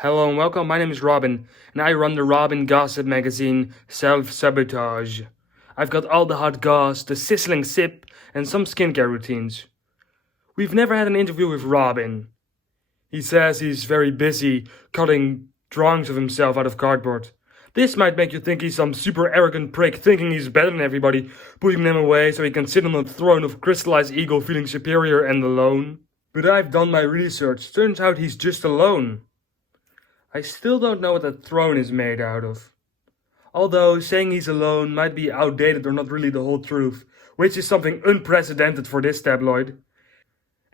Hello and welcome, my name is Robin, and I run the Robin gossip magazine Self Sabotage. I've got all the hot goss, the sizzling sip, and some skincare routines. We've never had an interview with Robin. He says he's very busy cutting drawings of himself out of cardboard. This might make you think he's some super arrogant prick thinking he's better than everybody, pushing them away so he can sit on the throne of crystallized ego feeling superior and alone. But I've done my research, turns out he's just alone. I still don't know what that throne is made out of. Although saying he's alone might be outdated or not really the whole truth, which is something unprecedented for this tabloid.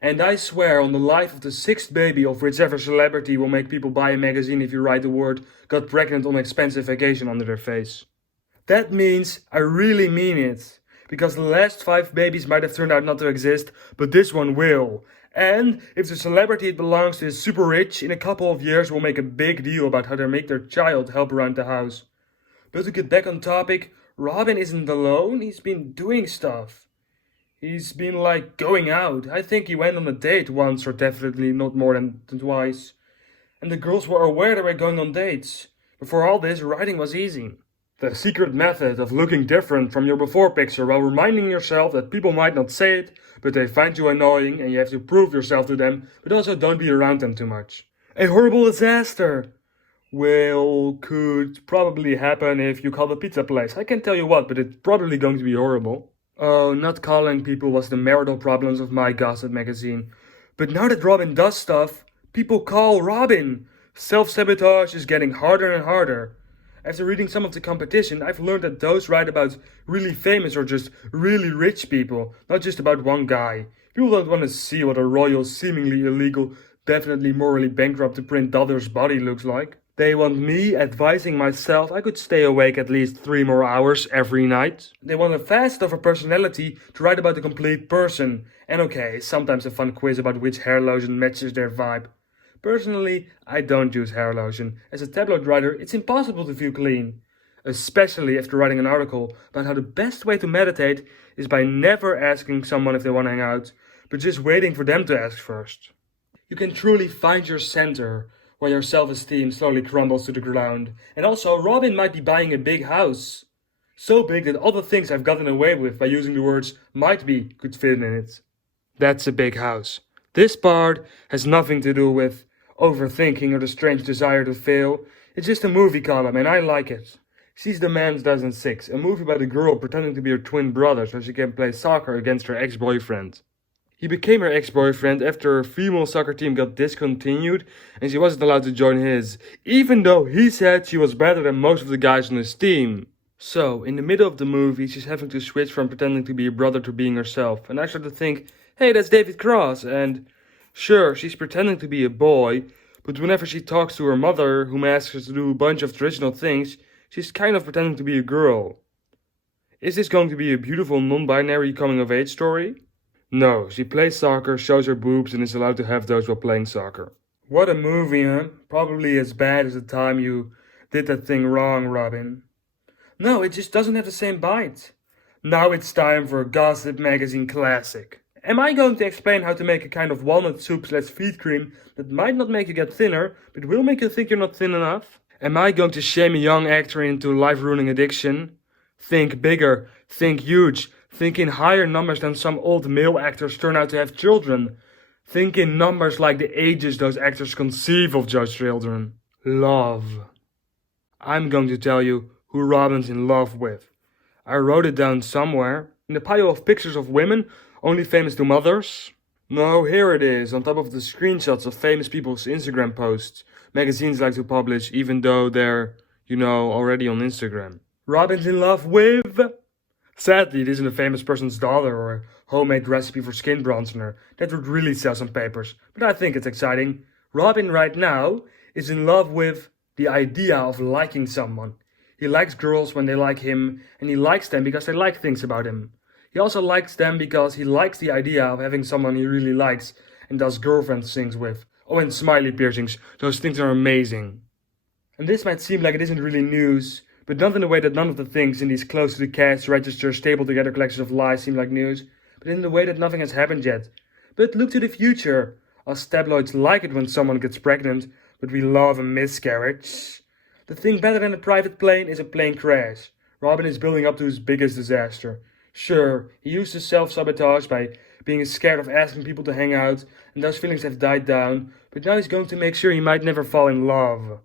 And I swear on the life of the sixth baby of whichever celebrity will make people buy a magazine if you write the word "got pregnant on expensive vacation" under their face. That means I really mean it. Because the last 5 babies might have turned out not to exist, but this one will. And if the celebrity it belongs to is super rich, in a couple of years we'll make a big deal about how they make their child help around the house. But to get back on topic, Robin isn't alone, he's been doing stuff. He's been going out. I think he went on a date once or definitely not more than twice. And the girls were aware they were going on dates. Before all this, writing was easy. The secret method of looking different from your before picture while reminding yourself that people might not say it, but they find you annoying and you have to prove yourself to them, but also don't be around them too much. A horrible disaster! Well, could probably happen if you call the pizza place. I can't tell you what, but it's probably going to be horrible. Oh, not calling people was the marital problems of my gossip magazine. But now that Robin does stuff, people call Robin. Self-sabotage is getting harder and harder. After reading some of the competition, I've learned that those write about really famous or just really rich people, not just about one guy. People don't want to see what a royal, seemingly illegal, definitely morally bankrupt to print daughter's body looks like. They want me advising myself I could stay awake at least 3 more hours every night. They want a fast of a personality to write about the complete person. And okay, sometimes a fun quiz about which hair lotion matches their vibe. Personally, I don't use hair lotion. As a tabloid writer, it's impossible to feel clean. Especially after writing an article about how the best way to meditate is by never asking someone if they want to hang out, but just waiting for them to ask first. You can truly find your center while your self-esteem slowly crumbles to the ground. And also, Robin might be buying a big house. So big that all the things I've gotten away with by using the words might be could fit in it. That's a big house. This part has nothing to do with overthinking or the strange desire to fail. It's just a movie column and I like it. She's the Man's Dozen 6, a movie about a girl pretending to be her twin brother so she can play soccer against her ex-boyfriend. He became her ex-boyfriend after her female soccer team got discontinued and she wasn't allowed to join his, even though he said she was better than most of the guys on his team. So, in the middle of the movie, she's having to switch from pretending to be a brother to being herself, and I start to think, hey, that's David Cross, and sure, she's pretending to be a boy, but whenever she talks to her mother, whom asks her to do a bunch of traditional things, she's kind of pretending to be a girl. Is this going to be a beautiful non-binary coming-of-age story? No, she plays soccer, shows her boobs, and is allowed to have those while playing soccer. What a movie, huh? Probably as bad as the time you did that thing wrong, Robin. No, it just doesn't have the same bite. Now it's time for a Gossip Magazine classic. Am I going to explain how to make a kind of walnut soup/feed cream that might not make you get thinner, but will make you think you're not thin enough? Am I going to shame a young actor into life-ruining addiction? Think bigger, think huge, think in higher numbers than some old male actors turn out to have children. Think in numbers like the ages those actors conceive of those children. Love. I'm going to tell you who Robin's in love with. I wrote it down somewhere, in the pile of pictures of women only famous to mothers. No, here it is, on top of the screenshots of famous people's Instagram posts magazines like to publish, even though they're, already on Instagram. Robin's in love with... Sadly, it isn't a famous person's daughter or a homemade recipe for skin bronzer. That would really sell some papers, but I think it's exciting. Robin right now is in love with the idea of liking someone. He likes girls when they like him, and he likes them because they like things about him. He also likes them because he likes the idea of having someone he really likes and does girlfriend things with. Oh, and smiley piercings, those things are amazing. And this might seem like it isn't really news, but not in the way that none of the things in these close to the cash register stapled together collections of lies seem like news, but in the way that nothing has happened yet. But look to the future. Us tabloids like it when someone gets pregnant, but we love a miscarriage. The thing better than a private plane is a plane crash. Robin is building up to his biggest disaster. Sure, he used to self-sabotage by being scared of asking people to hang out, and those feelings have died down, but now he's going to make sure he might never fall in love.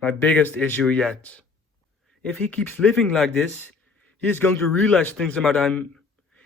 My biggest issue yet. If he keeps living like this, he is going to realize things about him.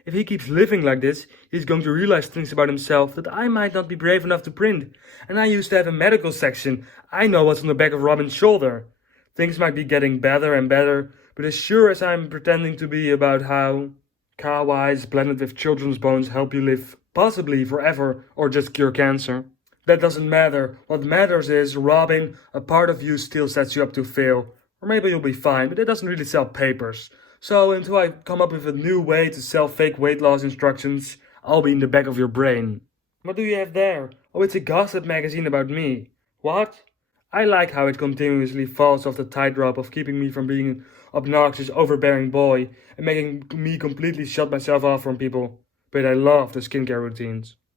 If he keeps living like this, he's going to realize things about himself that I might not be brave enough to print. And I used to have a medical section. I know what's on the back of Robin's shoulder. Things might be getting better and better, but as sure as I'm pretending to be about how cow-eyes blended with children's bones help you live possibly forever or just cure cancer. That doesn't matter. What matters is, Robin, a part of you still sets you up to fail. Or maybe you'll be fine, but it doesn't really sell papers. So until I come up with a new way to sell fake weight loss instructions, I'll be in the back of your brain. What do you have there? Oh, it's a gossip magazine about me. What? I like how it continuously falls off the tightrope of keeping me from being an obnoxious, overbearing boy and making me completely shut myself off from people. But I love the skincare routines.